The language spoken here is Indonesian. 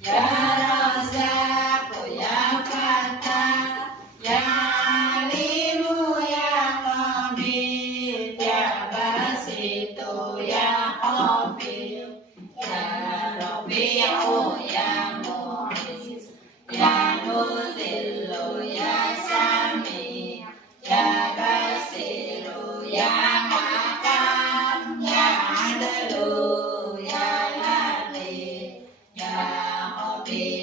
Ya Razzaqu Ya Fattah Ya Alimu Ya Khabir Ya Basitu Ya Hafiz Ya Rafi'u Ya Mu'izz Ya Mudhillu Ya Sami Ya Basiru Ya Hakam Ya Adlu Ya Latif Ya Habib